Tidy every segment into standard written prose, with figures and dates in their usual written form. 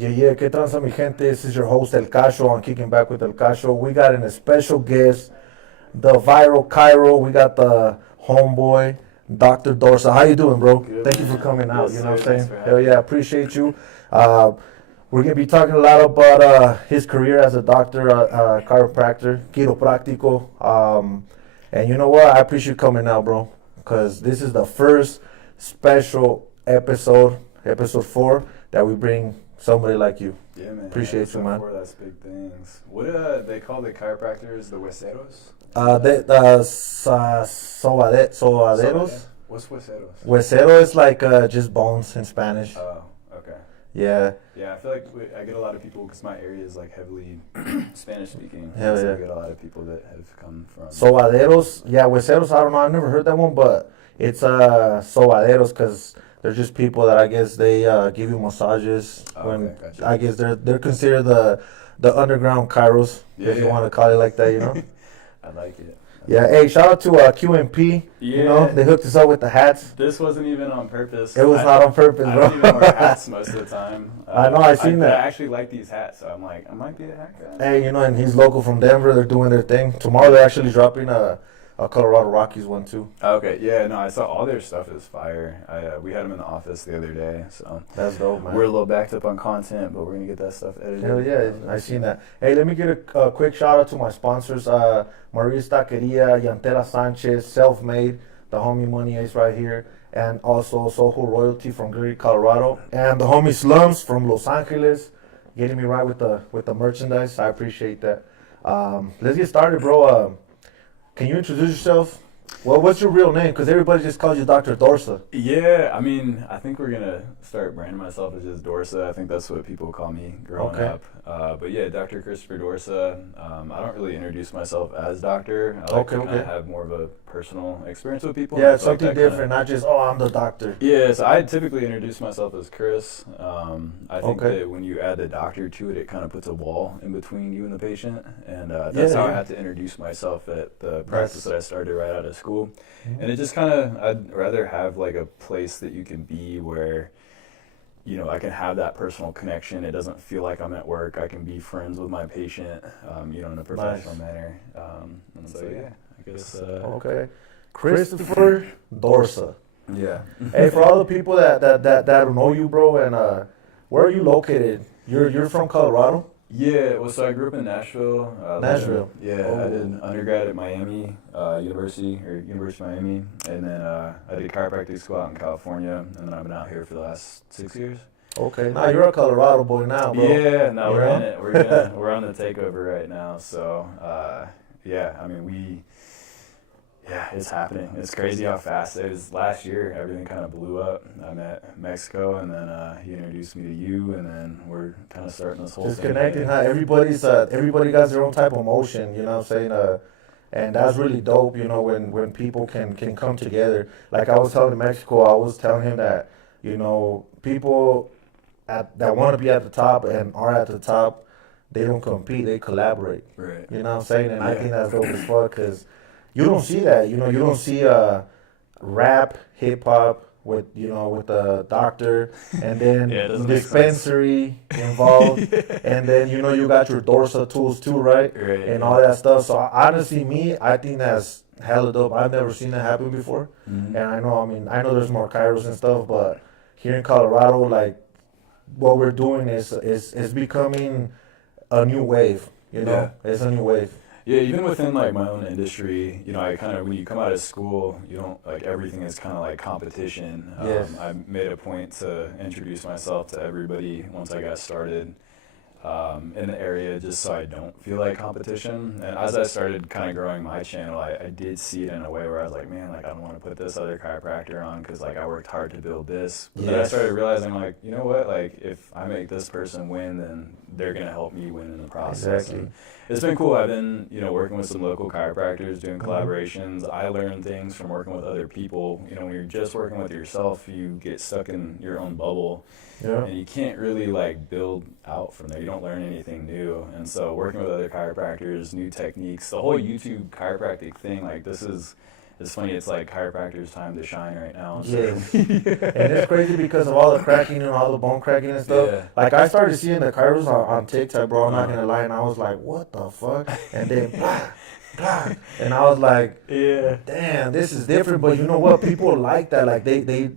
Yeah, ¿qué tranza mi gente? This is your host El Cacho on Kicking Back with El Cacho. We got a special guest, the viral CHIRO. We got the homeboy, Dr. DORSA. How you doing, bro? Good, Thank you man. for coming out, Yes, you know what sir. I'm Thanks saying? for Hell having yeah, me. appreciate you. We're going to be talking a lot about his career as a doctor, chiropractor, quiropráctico. And you know what? I appreciate you coming out, bro, because this is the first special episode 4, that we bring somebody like you. Yeah, man. Appreciate you, man. That's big things. What they call the chiropractors? The hueseros? Sobaderos. What's hueseros? Huesero is like just bones in Spanish. Oh, okay. Yeah. Yeah, I feel like I get a lot of people because my area is like heavily Spanish speaking. Hell so yeah. I get a lot of people that have come from. Sobaderos. Yeah, hueseros, I don't know. I've never heard that one, but it's sobaderos because they're just people that I guess they give you massages. Okay, gotcha. I guess they're considered the underground chiros, if you want to call it like that, you know? I like it. Yeah, hey, shout out to QMP. Yeah. You know, they hooked us up with the hats. This wasn't even on purpose. It was not on purpose, I bro. don't even wear hats most of the time. I know, I seen that. I actually like these hats, so I'm like, I might be a hat guy. Hey, you know, and he's local from Denver. They're doing their thing. Tomorrow they're actually dropping a Colorado Rockies one, too. Okay, yeah, no, I saw all their stuff is fire. We had them in the office the other day, so That's dope, man. we're a little backed up on content, but we're gonna get that stuff edited. Hell yeah, I seen that. Hey, let me get a quick shout out to my sponsors, Maria Taqueria, Yantela Sanchez, Self-Made, the homie Money Ace right here, and also Soho Royalty from Greeley, Colorado, and the homie Slums from Los Angeles, getting me right with the merchandise. I appreciate that. Let's get started, bro. Can you introduce yourself? Well, what's your real name? Because everybody just calls you Dr. Dorsa. Yeah, I mean, I think we're gonna start branding myself as just Dorsa. I think that's what people call me growing up. But yeah, Dr. Christopher Dorsa. I don't really introduce myself as doctor. I like to kind of have more of a personal experience with people. Yeah, something different, not just, I'm the doctor. Yeah, so I typically introduce myself as Chris. I think that when you add the doctor to it, it kind of puts a wall in between you and the patient. And that's how I had to introduce myself at the practice that I started right out of school. Mm-hmm. And it just kind of, I'd rather have like a place that you can be where, you know, I can have that personal connection. It doesn't feel like I'm at work. I can be friends with my patient, you know, in a professional manner. And so, yeah, I guess. Okay. Christopher Dorsa. Yeah. Hey, for all the people that don't know you, bro, and where are you located? You're from Colorado? Yeah, well, so I grew up in Nashville. Nashville. I did undergrad at Miami University of Miami, and then I did chiropractic school out in California, and then I've been out here for the last 6 years. Okay, now you're a Colorado boy now, bro. Yeah, no, we're in it. We're on the takeover right now. So, yeah, I mean, it's happening. It's crazy how fast it was. Last year, everything kind of blew up. I met Mexico, and then he introduced me to you, and then we're kind of starting this whole Just thing. connecting, huh? Everybody got their own type of motion, you know what I'm saying? And that's really dope, you know, when people can come together. Like I was telling Mexico, I was telling him that, you know, people that want to be at the top and are at the top, they don't compete, they collaborate. Right. You know what I'm saying? And I think that's dope as fuck because you don't see that. You know, you don't see rap, hip hop with the doctor and then dispensary involved, and then you got your Dorsa tools too, right? And all that stuff. So honestly, I think that's hella dope. I've never seen that happen before, and I know there's more chiros and stuff, but here in Colorado, like what we're doing is becoming a new wave. You know, it's a new wave. Yeah, even within like my own industry, you know, I kind of, when you come out of school, you don't, like, everything is kind of like competition. I made a point to introduce myself to everybody once I got started in the area, just so I don't feel like competition. And as I started kind of growing my channel, I did see it in a way where I was like, man, like, I don't want to put this other chiropractor on because, like, I worked hard to build this. But then I started realizing, like, you know what, like, if I make this person win, then they're going to help me win in the process. Exactly. And it's been cool. I've been, you know, working with some local chiropractors, doing collaborations. I learned things from working with other people. You know, when you're just working with yourself, you get stuck in your own bubble. Yeah. And you can't really, like, build out from there. You don't learn anything new. And so working with other chiropractors, new techniques, the whole YouTube chiropractic thing, like, this is it's funny. It's like chiropractors' time to shine right now. Yes. And it's crazy because of all the cracking and all the bone cracking and stuff. Yeah. Like, I started seeing the chiros on TikTok, bro. I'm not going to lie. And I was like, what the fuck? And then, blah, blah. And I was like, yeah, damn, this is different. But you know what? People like that. Like, they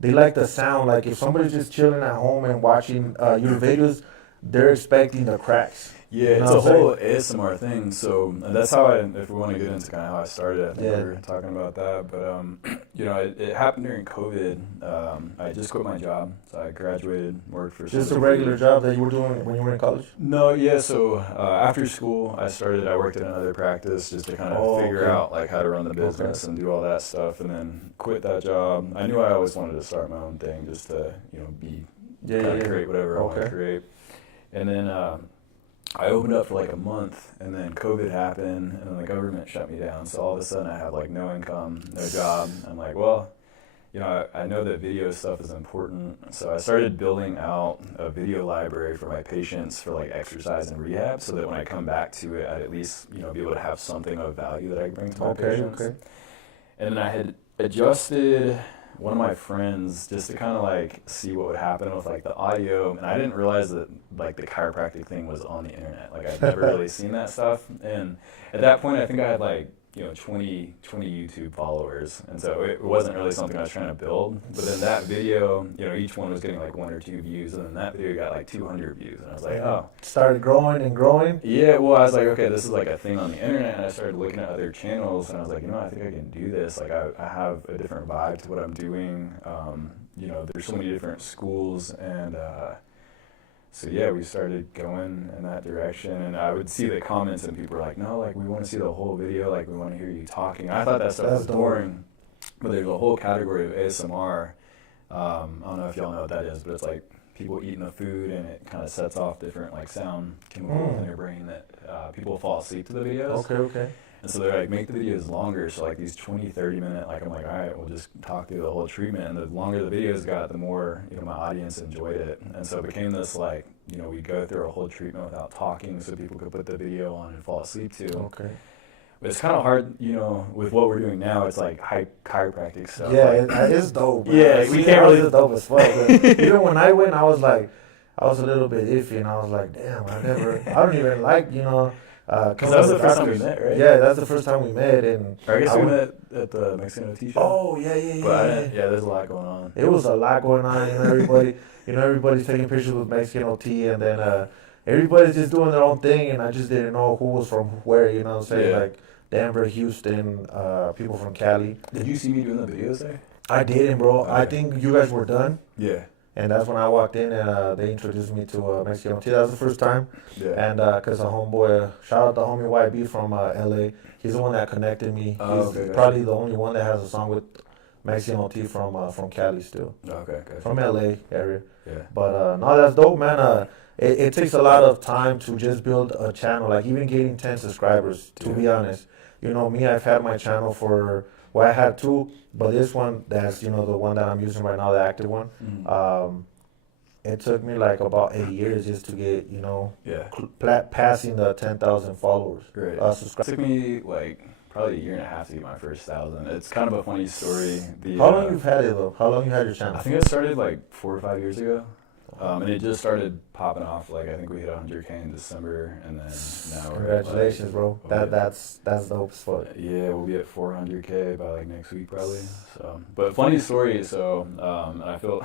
like the sound. Like, if somebody's just chilling at home and watching your videos, they're expecting the cracks. Yeah, it's a whole ASMR thing. So that's how if we want to get into kind of how I started, I think we were talking about that. But, you know, it happened during COVID. I just quit my job. So I graduated, worked for... Just a regular job that you were doing when you were in college? No, yeah. So after school, I worked at another practice just to kind of figure out, like, how to run the business and do all that stuff. And then quit that job. I knew I always wanted to start my own thing just to, you know, create whatever I want to create. And then... I opened up for like a month, and then COVID happened, and then the government shut me down. So all of a sudden, I have like no income, no job. I'm like, well, you know, I know that video stuff is important. So I started building out a video library for my patients for like exercise and rehab, so that when I come back to it, I'd at least, you know, be able to have something of value that I can bring to my patients. Okay. And then I had adjusted one of my friends just to kind of like see what would happen with like the audio, and I didn't realize that like the chiropractic thing was on the internet. Like, I'd never really seen that stuff, and at that point I think I had like, you know, 20 YouTube followers, and so it wasn't really something I was trying to build. But then that video, you know, each one was getting like 1 or 2 views, and then that video got like 200 views, and I was like, oh. Started growing and growing? Yeah, well, I was like, okay, this is like a thing on the internet, and I started looking at other channels, and I was like, you know, I think I can do this. Like, I have a different vibe to what I'm doing. You know, there's so many different schools, and so yeah, we started going in that direction, and I would see the comments, and people were like, no, like, we want to see the whole video, like, we want to hear you talking. I thought that stuff was boring, but there's a whole category of ASMR. I don't know if y'all know what that is, but it's like people eating the food, and it kind of sets off different like sound chemicals in your brain that people fall asleep to the videos. Okay. And so they're like, make the videos longer. So like these 20, 30 minute, like, I'm like, all right, we'll just talk through the whole treatment. And the longer the videos got, the more, you know, my audience enjoyed it. And so it became this like, you know, we go through a whole treatment without talking, so people could put the video on and fall asleep to. Okay. But it's kind of hard, you know, with what we're doing now. It's like chiropractic stuff. Yeah, like, it's dope. Man. Yeah, we can't really. It's dope as fuck. Even when I went, I was a little bit iffy, and I was like, damn, I don't even like, you know. Because that was the first time we met, right? Yeah, that's the first time we met, and I guess we met at the Mexican OT show. Oh yeah. But there's a lot going on. It was a lot going on, and everybody's taking pictures with Mexican OT, and then everybody's just doing their own thing, and I just didn't know who was from where. You know what I'm saying? Yeah. Like Denver, Houston, people from Cali. Did you see me doing the videos there? I didn't, bro. Okay. I think you guys were done. Yeah. And that's when I walked in, and they introduced me to Mexican OT. That was the first time. Yeah. And because a homeboy, shout out to homie YB from LA. He's the one that connected me. He's probably the only one that has a song with Mexican OT from Cali still. Okay. From LA area. Yeah. But no, that's dope, man. It takes a lot of time to just build a channel. Like, even getting 10 subscribers, to be honest. You know, me, I've had my channel for... Well, I had 2, but this one, that's, you know, the one that I'm using right now, the active one, it took me like about 8 years just to get, you know, passing the 10,000 followers. Great. It took me like probably 1.5 years to get my first 1,000. It's kind of a funny story. How long you've had it, though? How long you had your channel? I think it started like 4 or 5 years ago. And it just started popping off. Like, I think we hit 100K in December, and then now congratulations, bro. That's dope as fuck. Yeah, we'll be at 400K by like next week probably. So, but funny story. So, and I feel,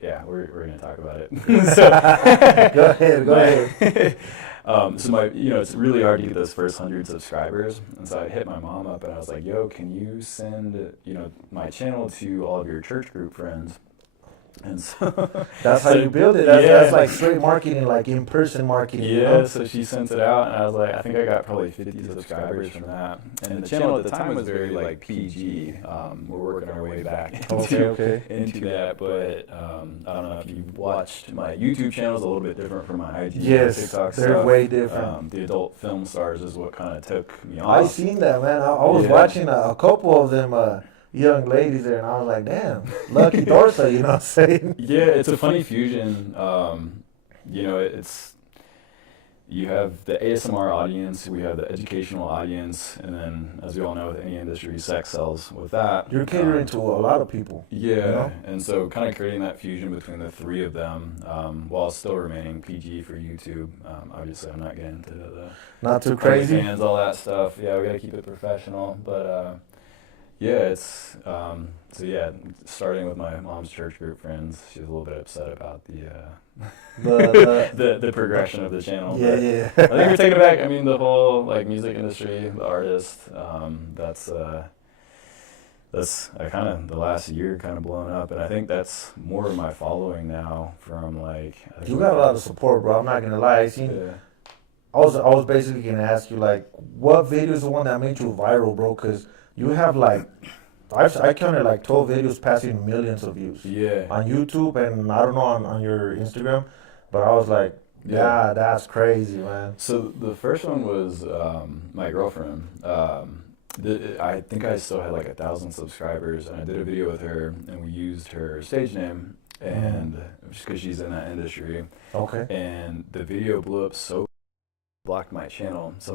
yeah, we're gonna talk about it. So, go ahead. So it's really hard to get those first 100 subscribers, and so I hit my mom up, and I was like, yo, can you send, my channel to all of your church group friends? And so that's how you build it. That's like straight marketing, like in-person marketing. Yeah, you know? So she sent it out, and I was like, I think I got probably 50 subscribers from that. And the channel at the time was very like PG. We're working our way back into that, but I don't know if you've watched my YouTube channel. Is a little bit different from my IG yes, TikTok they're stuff. way different. The adult film stars is what kind of took me off. I seen that, man. I was watching a couple of them. Young ladies there, and I was like, damn, lucky DORSA, you know what I'm saying? Yeah, it's a funny fusion. you have the ASMR audience, we have the educational audience, and then, as we all know, with any industry, sex sells with that. You're catering to a lot of people. Yeah, you know? And so kind of creating that fusion between the three of them, while still remaining PG for YouTube. Obviously, I'm not getting into the not too crazy fans, all that stuff. Yeah, we got to keep it professional, but yeah, it's so yeah. Starting with my mom's church group friends, she was a little bit upset about the progression of the channel. Yeah, but yeah. I think we're taking it back. I mean, the whole like music industry, the artist. That's kind of the last year kind of blown up, and I think that's more of my following now. From like, You got a lot of support, bro. I'm not gonna lie. I was basically gonna ask you like, what video is the one that made you viral, bro? Because you have like, I counted like 12 videos passing millions of views. Yeah. On YouTube and I don't know on your Instagram, but I was like, yeah, that's crazy, man. So the first one was my girlfriend. I think I still had like 1,000 subscribers, and I did a video with her, and we used her stage name, and just because she's in that industry. Okay. And the video blew up so blocked my channel. So